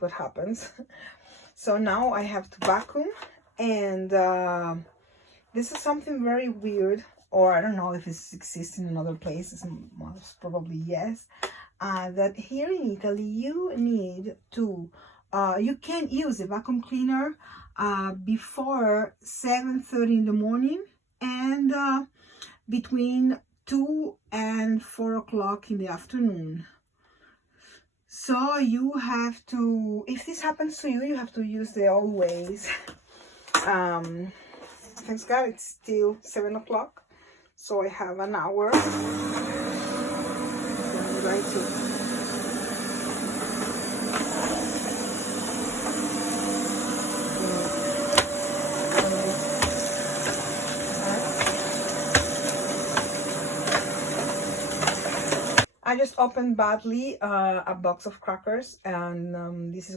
what happens. So now I have to vacuum, and this is something very weird, or I don't know if it exists in other places, most probably yes, that here in Italy you need to, you can't use the vacuum cleaner before 7:30 in the morning and between 2 and 4 o'clock in the afternoon. So you have to, if this happens to you, you have to use the old ways. Thanks God it's still 7 o'clock, so I have an hour. So I'm going to I just opened badly a box of crackers, and this is